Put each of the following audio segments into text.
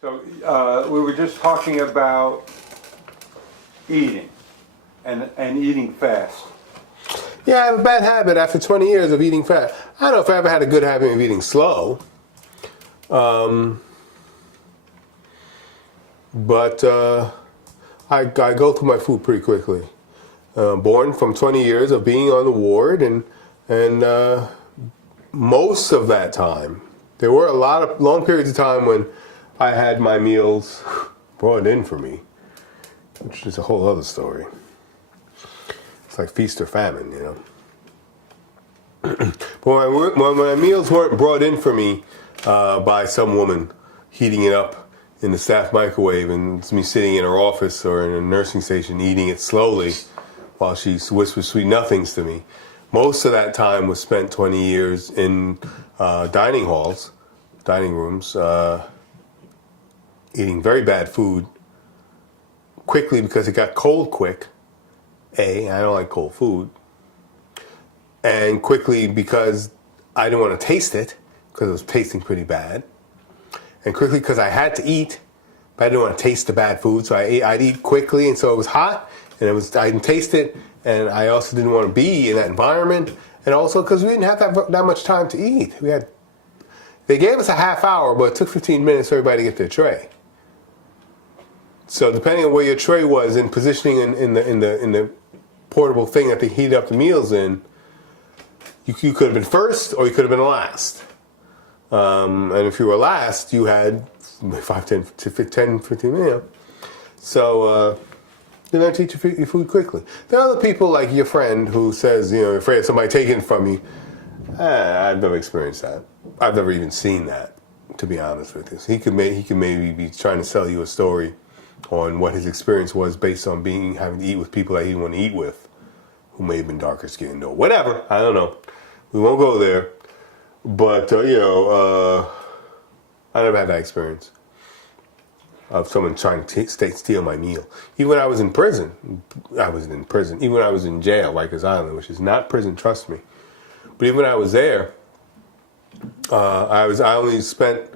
So we were just talking about eating and eating fast. Yeah, I have a bad habit after 20 years of eating fast. I don't know if I ever had a good habit of eating slow. But I go through my food pretty quickly. Born from 20 years of being on the ward, and most of that time, there were a lot of long periods of time when I had my meals brought in for me, which is a whole other story. It's like feast or famine, you know. But when my meals weren't brought in for me by some woman heating it up in the staff microwave, and it's me sitting in her office or in a nursing station eating it slowly while she whispers sweet nothings to me, most of that time was spent 20 years in dining rooms, eating very bad food quickly because it got cold quick. I don't like cold food. And quickly because I didn't want to taste it because it was tasting pretty bad. And quickly because I had to eat, but I didn't want to taste the bad food, so I'd eat quickly, and so it was hot, and I didn't taste it, and I also didn't want to be in that environment, and also because we didn't have that much time to eat. They gave us a half hour, but it took 15 minutes for everybody to get their tray. So depending on where your tray was in positioning in the portable thing that they heat up the meals in, you could have been first or you could have been last. And if you were last, you had 10, 15 minutes. So you learn to eat your food quickly. There are other people like your friend who says, you're afraid of somebody taking it from you. I've never experienced that. I've never even seen that, to be honest with you. So he could maybe be trying to sell you a story on what his experience was based on having to eat with people that he didn't want to eat with, who may have been darker skinned or whatever. I don't know. We won't go there. But, I never had that experience of someone trying to steal my meal. Even when I was in prison, Even when I was in jail, Rikers Island, which is not prison, trust me. But even when I was there, I only spent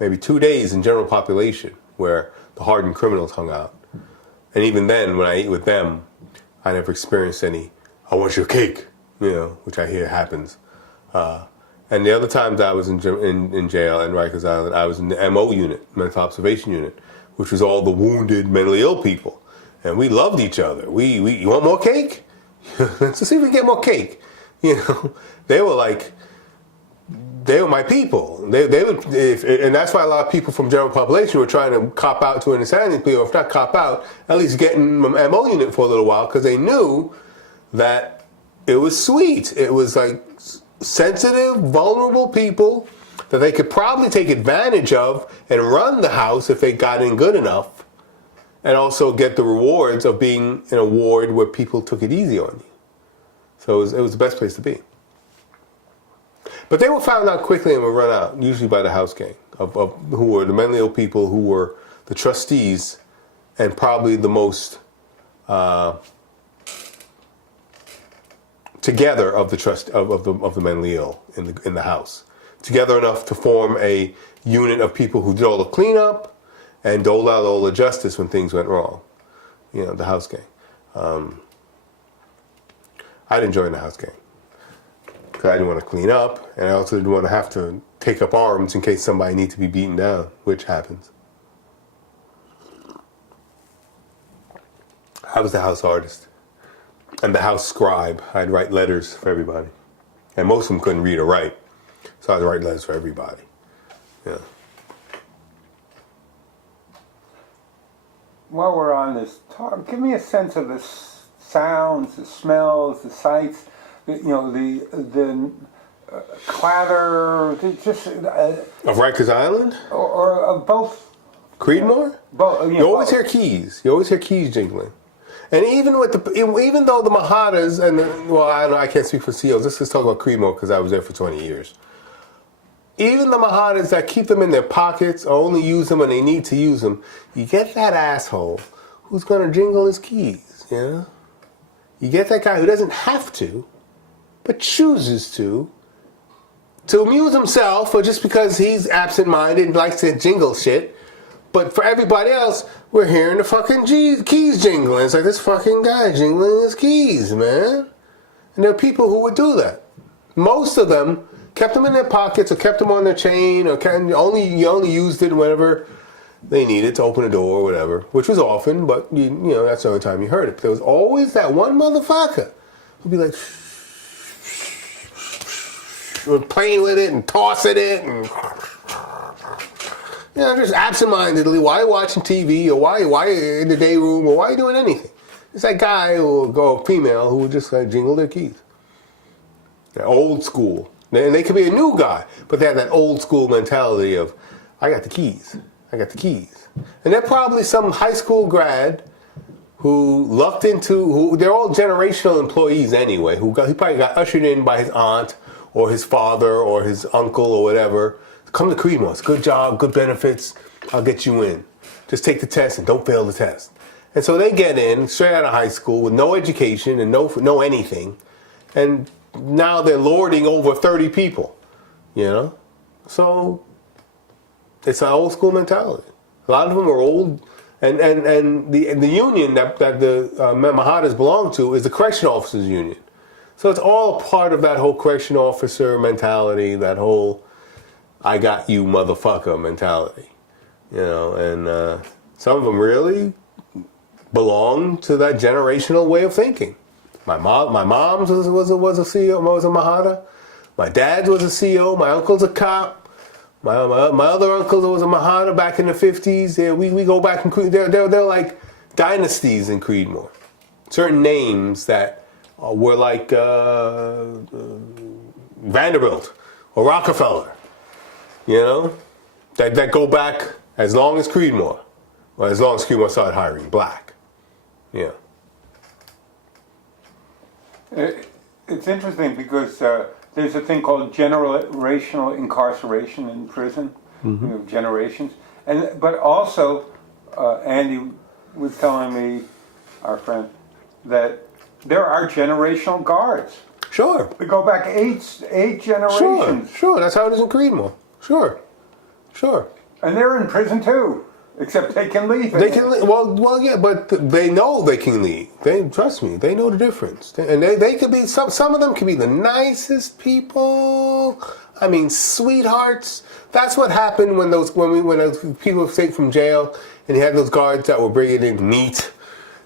maybe 2 days in general population where the hardened criminals hung out. And even then, when I ate with them, I never experienced any, I want your cake, which I hear happens. And the other times I was in jail in Rikers Island, I was in the MO unit, mental observation unit, which was all the wounded, mentally ill people. And we loved each other. You want more cake? Let's see if we can get more cake. They were my people. They would, and that's why a lot of people from general population were trying to cop out to an insanity plea, or if not cop out, at least get in MO unit for a little while, because they knew that it was sweet. It was like sensitive, vulnerable people that they could probably take advantage of and run the house if they got in good enough, and also get the rewards of being in a ward where people took it easy on you. So it was the best place to be. But they were found out quickly and were run out, usually by the house gang, of who were the mentally ill people, who were the trustees, and probably the most together of the mentally ill in the house. Together enough to form a unit of people who did all the cleanup and doled out all the justice when things went wrong. The house gang. I didn't join the house gang because I didn't want to clean up, and I also didn't want to have to take up arms in case somebody needs to be beaten down, which happens. I was the house artist and the house scribe. I'd write letters for everybody, and most of them couldn't read or write, so I'd write letters for everybody. Yeah. While we're on this talk, give me a sense of the sounds, the smells, the sights, the clatter, just of Rikers Island, or of both. Creedmoor. You always hear keys. You always hear keys jingling, and even though the Mahadas I can't speak for CEOs. Let's just talk about Creedmoor because I was there for 20 years. Even the Mahadas that keep them in their pockets or only use them when they need to use them, you get that asshole who's going to jingle his keys, You get that guy who doesn't have to, but chooses to to amuse himself or just because he's absent-minded and likes to jingle shit. But for everybody else, we're hearing the fucking keys jingling. It's like this fucking guy jingling his keys, man. And there are people who would do that. Most of them kept them in their pockets or kept them on their chain or you only used it whenever they needed to open a door or whatever, which was often, but you know that's the only time you heard it. But there was always that one motherfucker who'd be like playing with it and tossing it and just absent-mindedly. Why are you watching TV or why are you in the day room or why are you doing anything? It's that guy or female who would just jingle their keys. They're old school. And they could be a new guy, but they have that old school mentality of, I got the keys. I got the keys. And they're probably some high school grad who lucked into, they're all generational employees anyway, he probably got ushered in by his aunt or his father or his uncle or whatever. Come to Creedmoor. It's good job, good benefits. I'll get you in. Just take the test and don't fail the test. And so they get in straight out of high school with no education and no anything. And now they're lording over 30 people, you know? So it's an old school mentality. A lot of them are old, and the union that the Mahadas belong to is the correctional officers union. So it's all part of that whole correction officer mentality, that whole I got you motherfucker mentality, you know? And some of them really belong to that generational way of thinking. My mom's was a CEO, was a Mahata. My dad's was a CEO. My uncle's a cop. My other uncle was a Mahata back in the 50s. Yeah, we go back in Creedmoor. They're like dynasties in Creedmoor. Certain names that were like Vanderbilt or Rockefeller, you know, that go back as long as Creedmoor, or as long as Creedmoor started hiring black. Yeah. It's interesting because there's a thing called generational incarceration in prison, you know, generations, but also Andy was telling me, our friend, that there are generational guards. Sure. We go back eight generations. Sure. That's how it is in Creedmoor. Sure. And they're in prison too. Except they can leave. They can leave. Well, yeah, but they know they can leave. Trust me, they know the difference. And they could be, some of them could be the nicest people. I mean, sweethearts. That's what happened when those people escaped from jail, and you had those guards that were bringing in meat,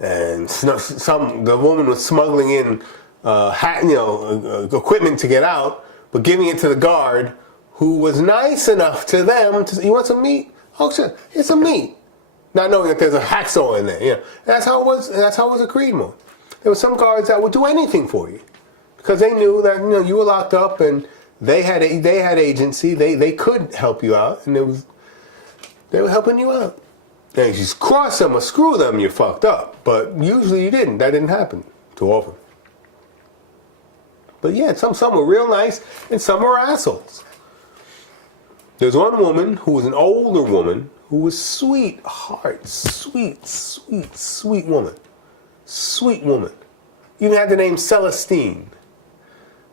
and the woman was smuggling in equipment to get out, but giving it to the guard who was nice enough to them to, you want some meat? Oh, sure, it's a meat. Not knowing that there's a hacksaw in there. Yeah, that's how it was. That's how it was at Creedmoor. There were some guards that would do anything for you because they knew that you were locked up and they had agency. They could help you out, and they were helping you out. And if you cross them or screw them, you're fucked up. But usually you didn't. That didn't happen too often. But yeah, some were real nice and some were assholes. There's one woman who was an older woman who was sweetheart, sweet woman. Sweet woman. Even had the name Celestine.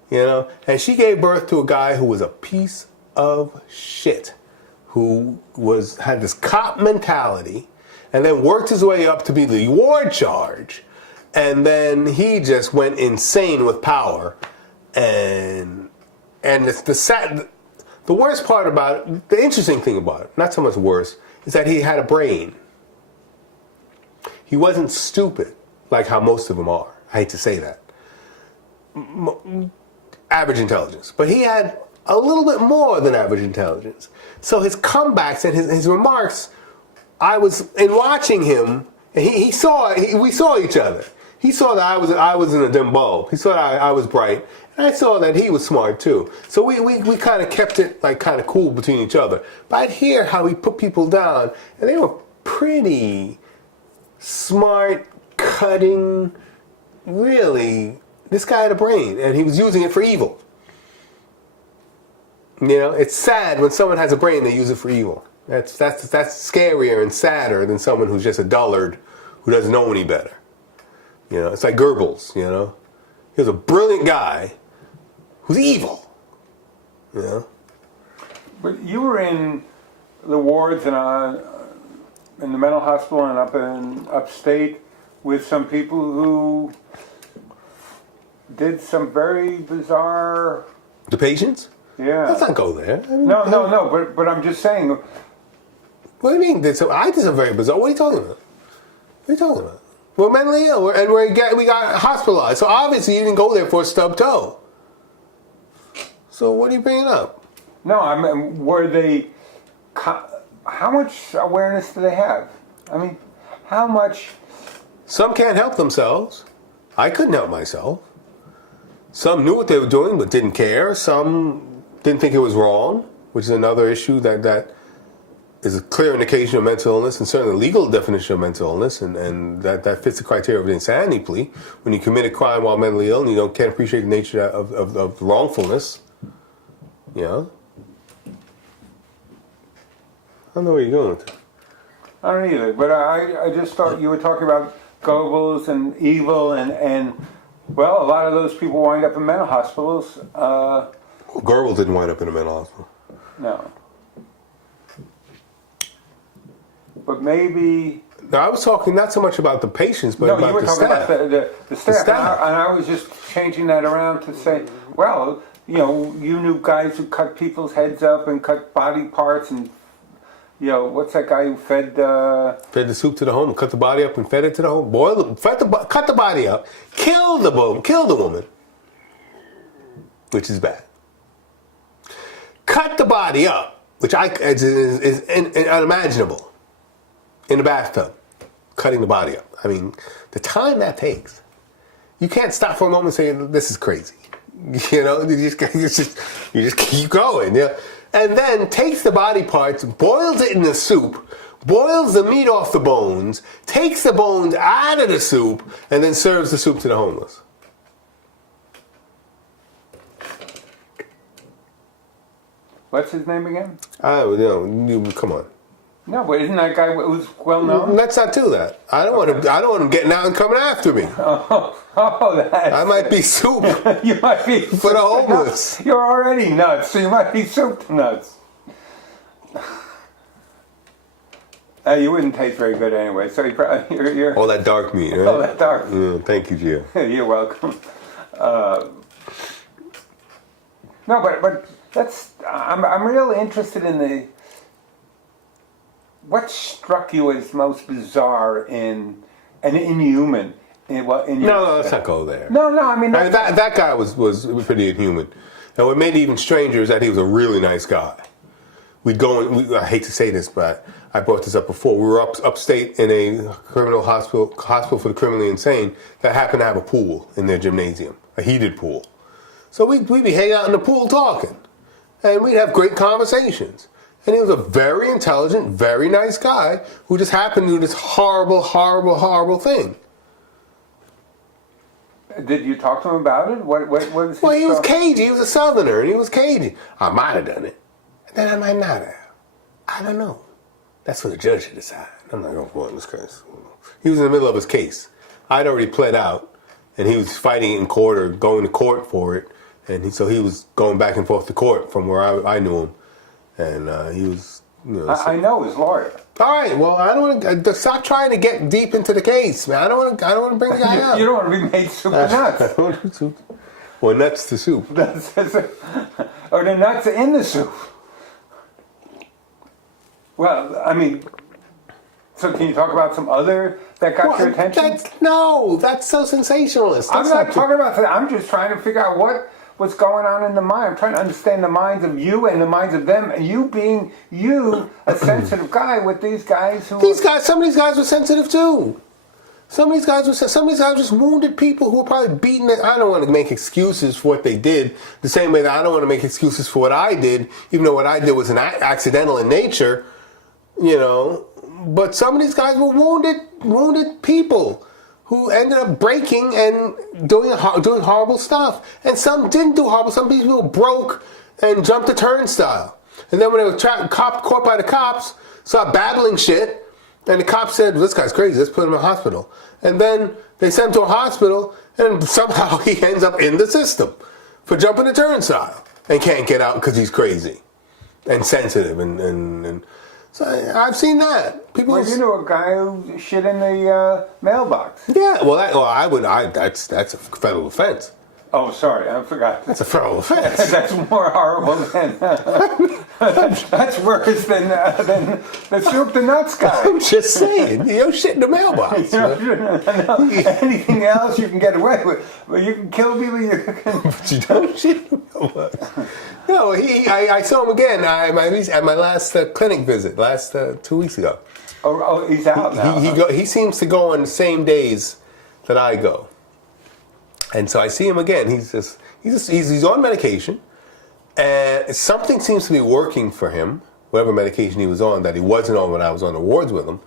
You know? And she gave birth to a guy who was a piece of shit. Who had this cop mentality and then worked his way up to be the ward charge. And then he just went insane with power. And the worst part about it, the interesting thing about it, not so much worse, is that he had a brain. He wasn't stupid, like how most of them are. I hate to say that. Average intelligence. But he had a little bit more than average intelligence. So his comebacks and his remarks, in watching him, and we saw each other. He saw that I was in a dim bulb. He saw that I was bright. And I saw that he was smart too. So we kind of kept it like kind of cool between each other. But I'd hear how he put people down, and they were pretty smart, cutting, really. This guy had a brain, and he was using it for evil. You know, it's sad when someone has a brain, they use it for evil. That's scarier and sadder than someone who's just a dullard who doesn't know any better. You know, it's like Gogols, you know. He was a brilliant guy who's evil. You know? But you were in the wards and in the mental hospital and up in upstate with some people who did some very bizarre. The patients? Yeah. Let's not go there. I mean, No. But I'm just saying. What do you mean? I did some very bizarre. What are you talking about? What are you talking about? We're mentally ill, and we got hospitalized. So obviously you didn't go there for a stub toe. So what are you bringing up? No, I mean, were they? How much awareness do they have? I mean, how much? Some can't help themselves. I couldn't help myself. Some knew what they were doing but didn't care. Some didn't think it was wrong, which is another issue that is a clear indication of mental illness and certainly a legal definition of mental illness, and that fits the criteria of the insanity plea. When you commit a crime while mentally ill and you can't appreciate the nature of the wrongfulness, you know? I don't know where you're going with it. I don't either, but I just thought you were talking about Gogols and evil and well, a lot of those people wind up in mental hospitals. Gogols didn't wind up in a mental hospital. No. But maybe... No, I was talking not so much about the patients, but no, about you were the talking staff. about the staff. And I was just changing that around to say, well, you know, you knew guys who cut people's heads up and cut body parts and, you know, what's that guy who fed the soup to the home, cut the body up and fed it to the home, cut the body up, kill the woman, which is bad. Cut the body up, which is unimaginable. In the bathtub, cutting the body up. I mean, the time that takes. You can't stop for a moment saying, this is crazy. You know, you just keep going. Yeah? And then takes the body parts, boils it in the soup, boils the meat off the bones, takes the bones out of the soup, and then serves the soup to the homeless. what's his name again? Come on. No, but isn't that guy who's well known? Let's not do that. I don't want him getting out and coming after me. That's I might be soup you might be for the homeless. You're already nuts, so you might be soup nuts. You wouldn't taste very good anyway, so you're All that dark meat, right? all that dark. Yeah, thank you, Gio. You're welcome. No, but I'm really interested in what struck you as most bizarre and inhuman in your No, let's not go there. No, I mean that guy was pretty inhuman. And what made it even stranger is that he was a really nice guy. We'd go I hate to say this, but I brought this up before. We were upstate in a criminal hospital for the criminally insane that happened to have a pool in their gymnasium, a heated pool. So we'd be hanging out in the pool talking, and we'd have great conversations. And he was a very intelligent, very nice guy who just happened to do this horrible, horrible, horrible thing. Did you talk to him about it? What was his Well, he was cagey. He was a Southerner, and he was cagey. I might have done it, and then I might not have. I don't know. That's for the judge to decide. I'm not going to go in this case. He was in the middle of his case. I'd already pled out, and he was fighting it in court or going to court for it. And so he was going back and forth to court from where I knew him. And he was, I know his lawyer. All right, well, I don't want to stop trying to get deep into the case, man. I don't want to bring the guy up. You don't want to be made soup to nuts. Well, nuts to soup. Or the nuts in the soup. Well, I mean, so can you talk about some other that got your attention? That's so sensationalist. I'm not talking about that. I'm just trying to figure out what's going on in the mind. I'm trying to understand the minds of you and the minds of them, and you being a sensitive guy with these guys who... Some of these guys were sensitive too. Some of these guys just wounded people who were probably beaten. I don't want to make excuses for what they did, the same way that I don't want to make excuses for what I did, even though what I did was accidental in nature, But some of these guys were wounded people who ended up breaking and doing horrible stuff. And some didn't do horrible. Some people broke and jumped the turnstile. And then when they were caught by the cops, started babbling shit. And the cops said, this guy's crazy, let's put him in a hospital. And then they sent him to a hospital, and somehow he ends up in the system for jumping the turnstile. and can't get out because he's crazy and sensitive and so I've seen that people. Well, you know a guy who shit in the mailbox. Yeah, well, that's a federal offense. Oh, sorry, I forgot. That's a federal offense. That's more horrible than that's worse than the soup to nuts guy. I'm just saying, shit in the mailbox. Anything else you can get away with, but you can kill people. You can. But you don't shit in the mailbox. No, I saw him again at my last clinic visit 2 weeks ago. Oh, he's out now. He seems to go on the same days that I go. And so I see him again. He's on medication, and something seems to be working for him. Whatever medication he was on that he wasn't on when I was on the wards with him,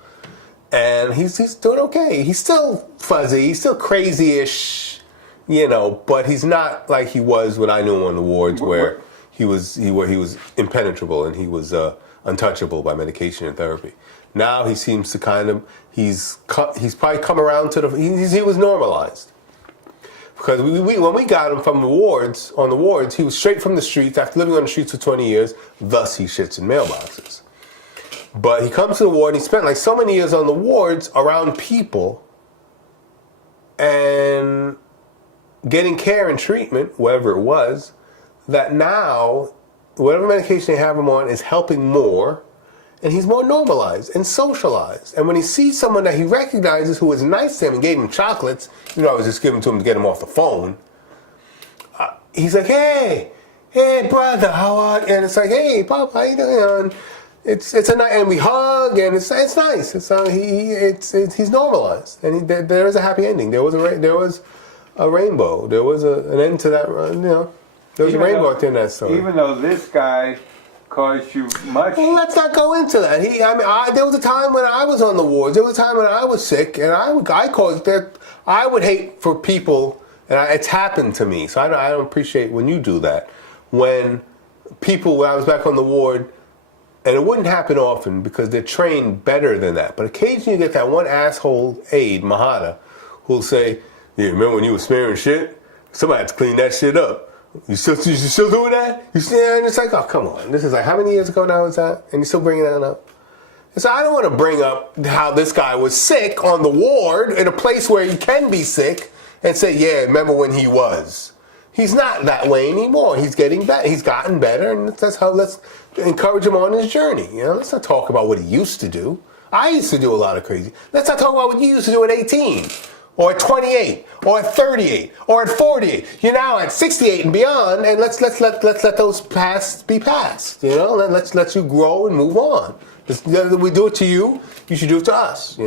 and he's doing okay. He's still fuzzy. He's still crazy-ish, but he's not like he was when I knew him on the wards, where he was impenetrable and he was untouchable by medication and therapy. Now he seems to he's probably come around to he was normalized. Because when we got him from the wards, he was straight from the streets after living on the streets for 20 years, thus he shits in mailboxes. But he comes to the ward and he spent like so many years on the wards around people and getting care and treatment, whatever it was, that now whatever medication they have him on is helping more, and he's more normalized and socialized. And when he sees someone that he recognizes who was nice to him and gave him chocolates, I was just giving to him to get him off the phone, he's like, hey brother, how are you? And it's like, hey Pop, how you doing? It's a night, and we hug, and it's nice. He's normalized, and there is a happy ending. There was a rainbow. There was an end to that. There was a rainbow at the end of that story. Even though this guy caused you much. Well, let's not go into that. There was a time when I was on the wards. There was a time when I was sick, and I would hate for people, and it's happened to me. So I don't appreciate when you do that. When I was back on the ward, and it wouldn't happen often because they're trained better than that. But occasionally you get that one asshole aide, Mahata, who'll say, "Yeah, remember when you were smearing shit? Somebody had to clean that shit up. You still doing that? And it's like, oh, come on. This is like, how many years ago now is that? And you're still bringing that up? And so I don't want to bring up how this guy was sick on the ward in a place where he can be sick and say, yeah, remember when he was. He's not that way anymore. He's getting better. He's gotten better, and let's encourage him on his journey. Let's not talk about what he used to do. I used to do a lot of crazy. Let's not talk about what you used to do at 18. Or at 28, or at 38, or at 48. You're now at 68 and beyond, and let's let those past be past. Let's let you grow and move on. We do it to you. You should do it to us.